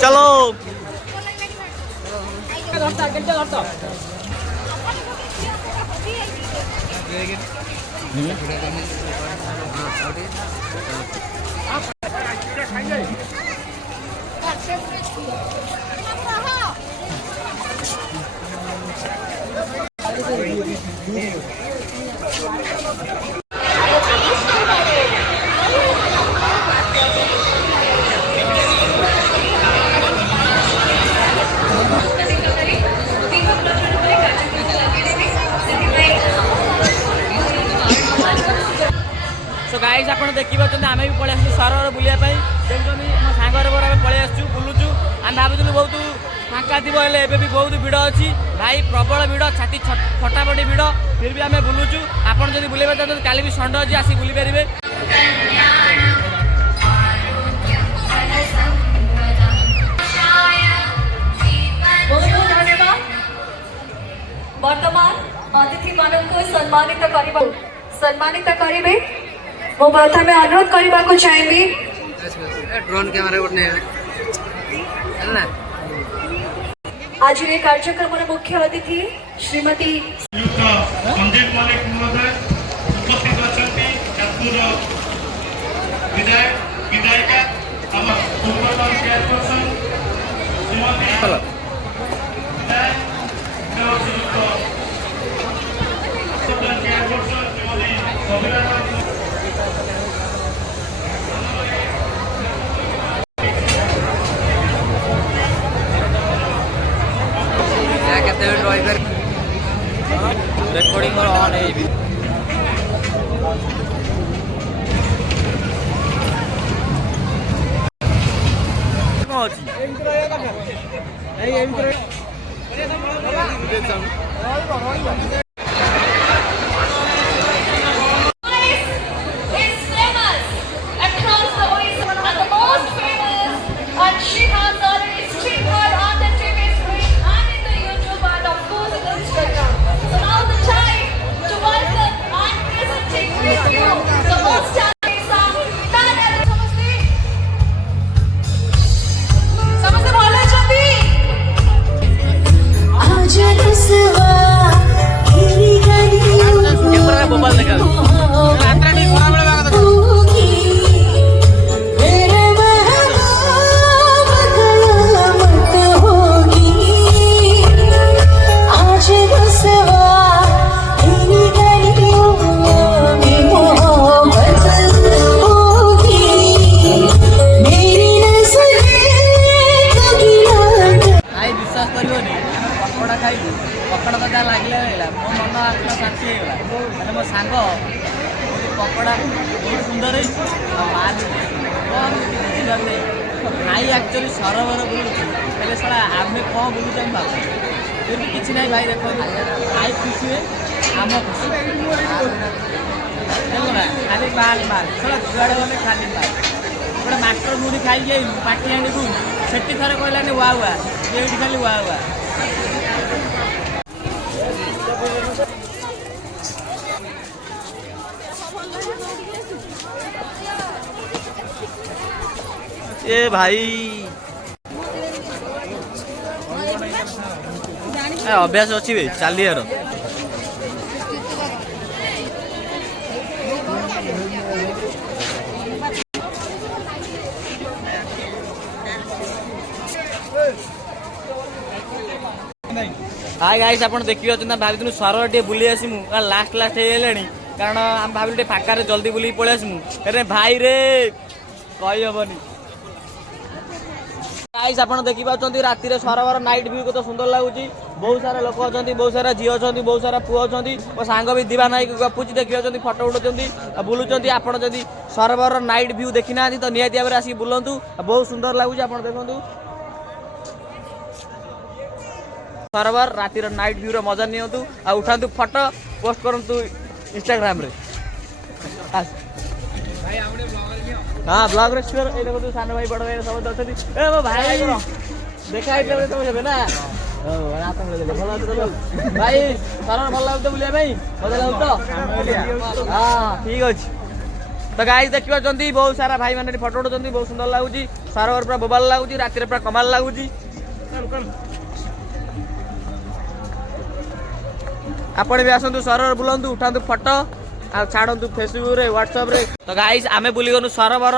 चलो so guys आप देखिए आम भी पलि आसू सरोवर बुलापी देखुं मो सांगर पलि आसू बुलुचु आम भावुलु बहुत फाँका थी भी बहुत भिड़ अच्छी भाई प्रबल भिड़ छाती फटाफटी भिड़ फिर भी आम बुलुचु आपड़ जब बुलेबा चाहते काली भी षंड अच्छी आसी बुली पारे। वर्तमान अतिथि मानक सम्मानित करेंगे मो प्रथम अनुरोध करने को चाहिए ड्रोन कैमरा आज ये कार्यक्रम मुख्य अतिथि श्रीमती संदीप मलिक महोदय उपस्थित अच्छा विधायक विधायिका पूर्वतन चेयरपर्सन श्रीमती रेकॉर्डिंग ऑन है पकड़ तो जहाँ लगे मो मन आत्मा शांति होगा मैंने मो सांग पकड़ा बहुत सुंदर बुझे भाई एक्चुअली सरोवर बुलूँ साला आम कौन बुलूँ आम भाव फिर भी किसी ना भाई देख भाई खुशी हुए आम खुशी देखना खाली माल माल साला जुआड़े गले खाली माल गोटे मास्टर मुड़ी खाई पाटी आनी को सेठी थरे कहलानी वाह वाह ये खाली वाह वाह ए भाई अभ्यास अच्छी भाई चालियार हाय गाइस आप देखिए भाई सरोवर टे बुली आसमु लास्ट लास्ट हो कारण आम भाविल फाँका जल्दी बुल पलि आसमु अरे भाई रे कही हेनी गाइस आप देखी पार्टी राति सरोवर नाइट व्यू कत सुंदर लगुच बहुत सारा लोक अच्छा बहुत सारा झी अच्छा बहुत सारा पुओ अच्छा और सांग भी दीवा नाई गपुच देखिए फटो उठाऊँ बुलूँ आपड़ जदि सरोवर नाइट व्यू देखी ना तो निहाती भाव आसिक बुलतु बहुत सुंदर लगुच आप देखु सरोवर रातिर नाइट व्यू मजा नियंतु आ उठातु फटो पोस्ट करंतु इंस्टाग्राम रे हाँ ब्लॉग रे सियोर ए देखो तू सान भाई बड़ भाई सब अछथि ए मो भाई देखा आइले तुम हेबे ना ओ रात में ले भलो तो भाई सरवर भल लागतो बुलिया भाई मजा लागतो हां ठीक अछि तो गाइस देखिबा जंदी बहुत सारा भाई माने फोटो उठौछंती बहुत सुंदर लागुची सरवर पूरा बोबाल लागुची राति रे पूरा कमाल लागुची आपण भी आसंतु सरवर बुलंतु उठांतु फोटो आ छाड़ू फेसबुक रे व्हाट्सएप रे तो गाइस आमे बुली गनु सरवर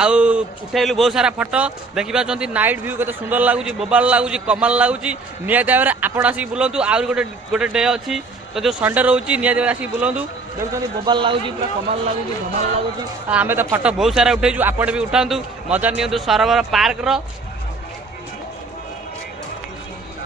आउ उठेलु बहुत सारा फोटो देखिबा चंती नाइट व्यू केते सुंदर लागुची बोबाल लागुची कमाल लागुची नियत भाबरे आपण आसी बुलंतु आ गोटे डे अछि तो जो संडे रहउची नियत भाबरे आसी बुलंतु देखुनी बोबाल लागुची पूरा कमाल लागुची धमाल लागुची आमे तो फोटो बहुत सारा उठेजु आपण भी उठांतु मजा नियंतु सरवर पार्क रो